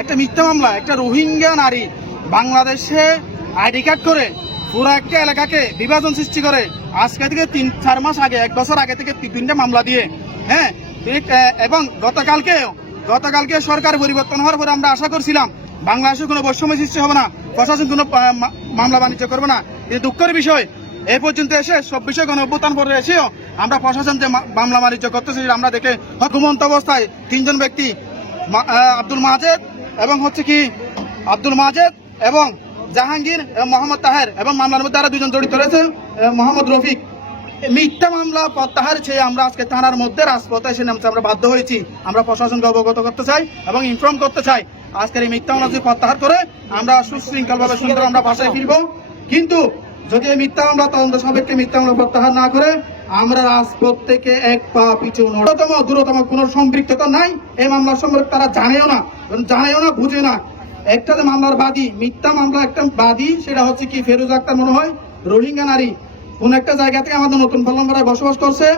একটা মিথ্যা মামলা, একটা রোহিঙ্গা নারী বাংলাদেশে আইডি কার্ড করে পুরো একটা এলাকাকে বিভাজন সৃষ্টি করে আজকে থেকে 3-4 মাস আগে, 1 বছর আগে থেকে 3টা মামলা দিয়ে, হ্যাঁ। এবং গতকালকে সরকার পরিবর্তন হওয়ার পরে আমরা আশা করছিলাম বাংলাদেশে কোনো বৈষম্য সৃষ্টি হবে না, প্রশাসন কোনো মামলা বাণিজ্য করবে না। কিন্তু দুঃখের বিষয়, এই পর্যন্ত এসে 24 গণঅভ্যুত্থান পরে এসেও আমরা প্রশাসন যে মামলা বাণিজ্য করতেছি আমরা দেখে ঘুমন্ত অবস্থায় 3 জন ব্যক্তি, আব্দুল মাজেদ এবং জাহাঙ্গীর এবং মোহাম্মদ তাহের, এবং মামলার মধ্যে আরো 2 জন জড়িত রয়েছে, মোহাম্মদ রফিক। মিথ্যা মামলা প্রত্যাহার চেয়ে আমরা আজকে থানার মধ্যে রাজপথে এসে নামতে আমরা বাধ্য হয়েছি। আমরা প্রশাসনকে অবগত করতে চাই এবং ইনফর্ম করতে চাই আজকের এই মিথ্যা মামলা যদি প্রত্যাহার করে আমরা সুশৃঙ্খল ভাবে সুন্দর আমরা বাসায় ফিরবো। কিন্তু যদি এই মিথ্যা মামলা তদন্ত সাপেক্ষে মিথ্যা মামলা প্রত্যাহার না করে আমরা রাজপথ থেকে 1 পা পিছু দূরতম কোন সম্পৃক্ততা নাই এই মামলার সম্পর্কে। তারা জানেও না, বুঝে না। একটা যে মামলার বাদী, মিথ্যা মামলা একটা বাদী, সেটা হচ্ছে কি ফেরুজ আক্তার, মনে হয় রোহিঙ্গা নারী, কোন একটা জায়গা থেকে আমাদের নতুন পল্লমপাড়ায় বসবাস করছে।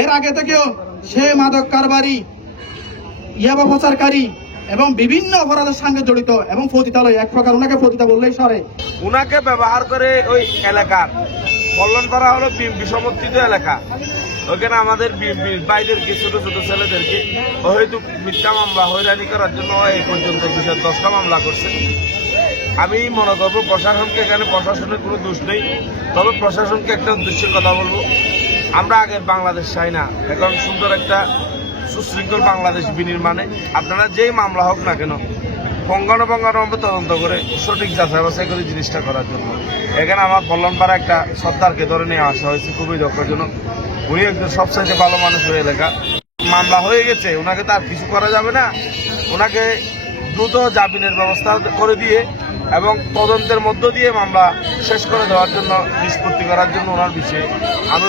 এর আগে থেকেও সে মাদক কারবারি, ইয়াবা পাচারকারী এবং বিভিন্ন অপরাধের সঙ্গে জড়িত এবং পতিতালয়, এক প্রকার ওনাকে পতিতা বললেই সরে। উনাকে ব্যবহার করে ওই এলাকার পল্লনপাড়া হলো বিএমপি সমর্থিত এলাকা, ওইখানে আমাদের বাইরেরকে ছোট ছোট ছেলেদেরকে হয়তো মিথ্যা মামলা হয়রানি করার জন্য এই পর্যন্ত 210টা মামলা করছে। আমি মনে করবো প্রশাসনকে, এখানে প্রশাসনের কোনো দোষ নেই, তবে প্রশাসনকে একটা উদ্দেশ্যের কথা বলবো, আমরা আগের বাংলাদেশ চাই না, এখন সুন্দর একটা সুশৃঙ্খল বাংলাদেশ বিনির্মাণে আপনারা যেই মামলা হোক না কেন পঙ্গানুপঙ্গানুভাবে তদন্ত করে সঠিক যাচাই বাছাই করে জিনিসটা করার জন্য। এখানে আমার পল্লনপাড়া একটা সর্দারকে ধরে নিয়ে আসা হয়েছে, খুবই দুঃখজনক। উনি একজন সবচাইতে ভালো মানুষের এলাকা, মামলা হয়ে গেছে, ওনাকে তো আর কিছু করা যাবে না। ওনাকে দ্রুত জামিনের ব্যবস্থা করে দিয়ে এবং তদন্তের মধ্য দিয়ে মামলা শেষ করে দেওয়ার জন্য, নিষ্পত্তি করার জন্য ওনার বিষয়ে আমি